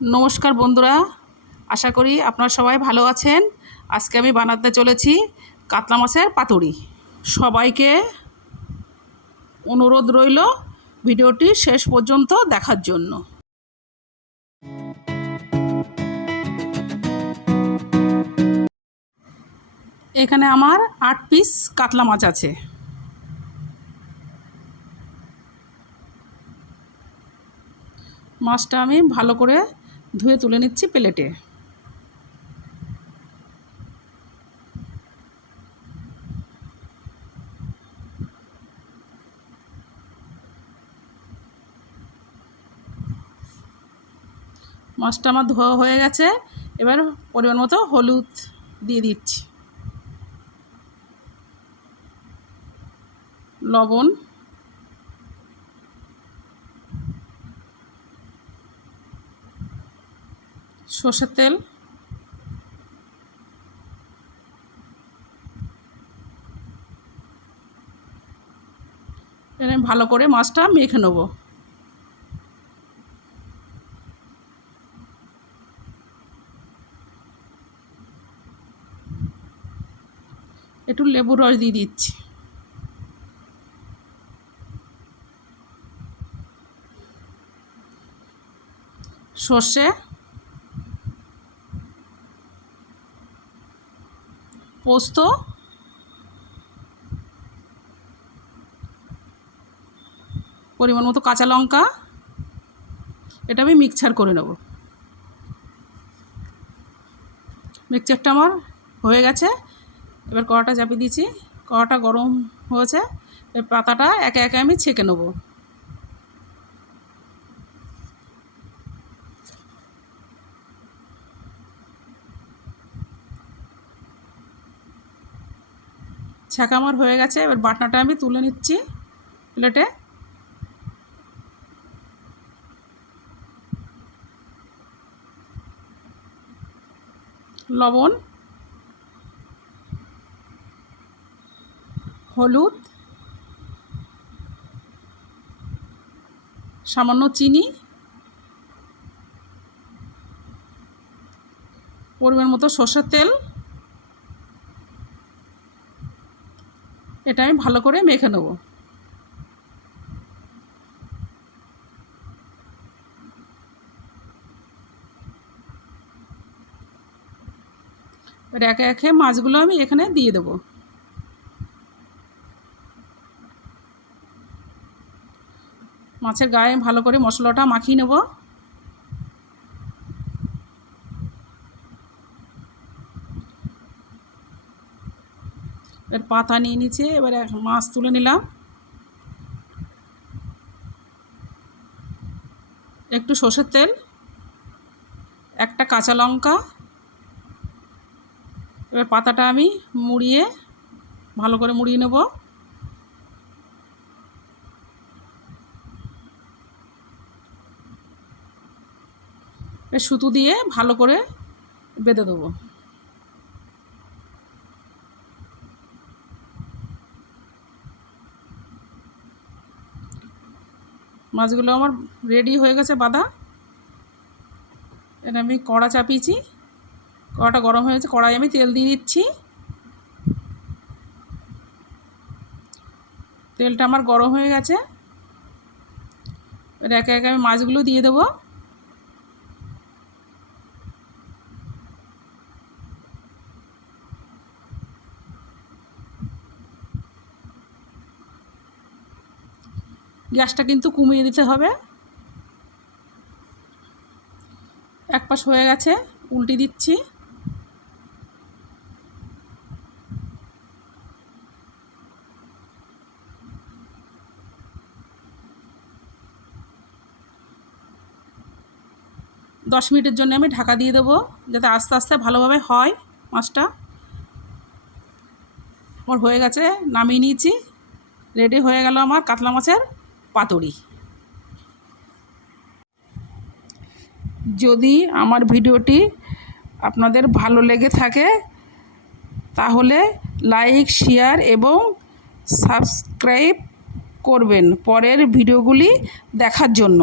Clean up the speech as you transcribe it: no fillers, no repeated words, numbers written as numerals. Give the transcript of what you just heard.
নমস্কার বন্ধুরা, আশা করি আপনারা সবাই ভালো আছেন। আজকে আমি বানাতে চলেছি কাতলা মাছের পাতুরি। সবাইকে অনুরোধ রইল ভিডিওটি শেষ পর্যন্ত দেখার জন্য। এখানে আমার 8 পিস কাতলা মাছ আছে। মাছটা আমি ভালো করে ধুয়ে তুলে নিচ্ছি প্লেটে। মাছটা আমার ধোয়া হয়ে গেছে। এবার পরিমাণ মতো হলুদ দিয়ে দিচ্ছি, লবণ, সর্ষের তেল, ভালো করে মাছটা মেখে নেব। একটু লেবুর রস দিয়ে দিচ্ছি। সর্ষে, পোস্ত, পরিমাণ মতো কাঁচা লঙ্কা, এটা আমি মিক্সচার করে নেব। মিক্সচারটা আমার হয়ে গেছে। এবার কড়াটা চাপিয়ে দিয়েছি, কড়াটা গরম হয়েছে। এই পাতাটা একে একে আমি ছেঁকে নেব। ছাঁকা আমার হয়ে গেছে। এবার বাটনাটা আমি তুলে নিচ্ছি প্লেটে। লবণ, হলুদ, সামান্য চিনি, পরিমাণ মতো সর্ষের তেল, এটা আমি ভালো করে মেখে নেব। এবার একে একে মাছগুলো আমি এখানে দিয়ে দেবো। মাছের গায়ে ভালো করে মশলাটা মাখিয়ে নেব। এবার পাতা নিয়ে নিচে, এবার মাছ তুলে নিলাম। একটু সর্ষের তেল, একটা কাঁচা লঙ্কা, এবার পাতাটা আমি মুড়িয়ে ভালো করে মুড়িয়ে নেব। সুতো দিয়ে ভালো করে বেঁধে দেবো। মাছগুলো আমার রেডি হয়ে গেছে বাঁধা। এটা আমি কড়া চাপিয়েছি, কড়াটা গরম হয়েছে। কড়াই আমি তেল দিয়ে দিচ্ছি। তেলটা আমার গরম হয়ে গেছে। একে একে আমি মাছগুলো দিয়ে দেবো। গ্যাসটা কিন্তু কমিয়ে দিতে হবে। এক পাশ হয়ে গেছে, উল্টে দিচ্ছি। দশ মিনিটের জন্য আমি ঢাকা দিয়ে দেবো, যাতে আস্তে আস্তে ভালোভাবে হয় মাছটা। আমার হয়ে গেছে, নামিয়ে নিয়েছি। রেডি হয়ে গেল আমার কাতলা মাছের পাতুরি। যদি আমার ভিডিওটি আপনাদের ভালো লেগে থাকে তাহলে লাইক, শেয়ার এবং সাবস্ক্রাইব করবেন পরের ভিডিওগুলি দেখার জন্য।